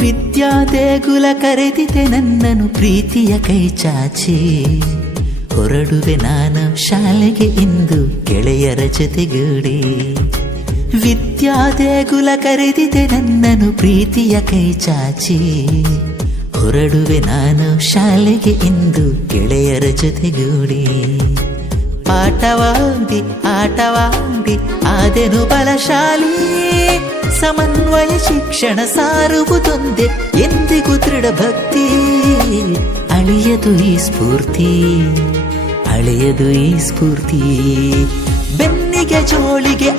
ವಿದ್ಯಾ ದೇಗುಲ ಕರೆದಿದೆ ನನ್ನನು ಪ್ರೀತಿಯ ಕೈ ಚಾಚಿ, ಹೊರಡುವೆ ನಾನು ಶಾಲೆಗೆ ಇಂದು ಗೆಳೆಯರ ಜೊತೆಗೂಡಿ. ವಿದ್ಯಾ ದೇಗುಲ ಕರೆದಿದೆ ನನ್ನನು ಪ್ರೀತಿಯ ಕೈ ಚಾಚಿ, ಹೊರಡುವೆ ನಾನು ಶಾಲೆಗೆ ಇಂದು ಗೆಳೆಯರ ಜೊತೆಗೂಡಿ. ಪಾಠವಾಡಿ ಆಟವಾಡಿ ಆದೆನು ಬಲಶಾಲಿ, ಸಮನ್ವಯ ಶಿಕ್ಷಣ ಸಾರುವುದೊಂದೇ ಎಂದಿಗೂ ದೃಢ ಭಕ್ತಿ. ಅಳಿಯದು ಈ ಸ್ಫೂರ್ತಿ, ಅಳೆಯದು ಈ ಸ್ಫೂರ್ತಿ, ಬೆನ್ನಿಗೆ ಜೋಳಿಗೆ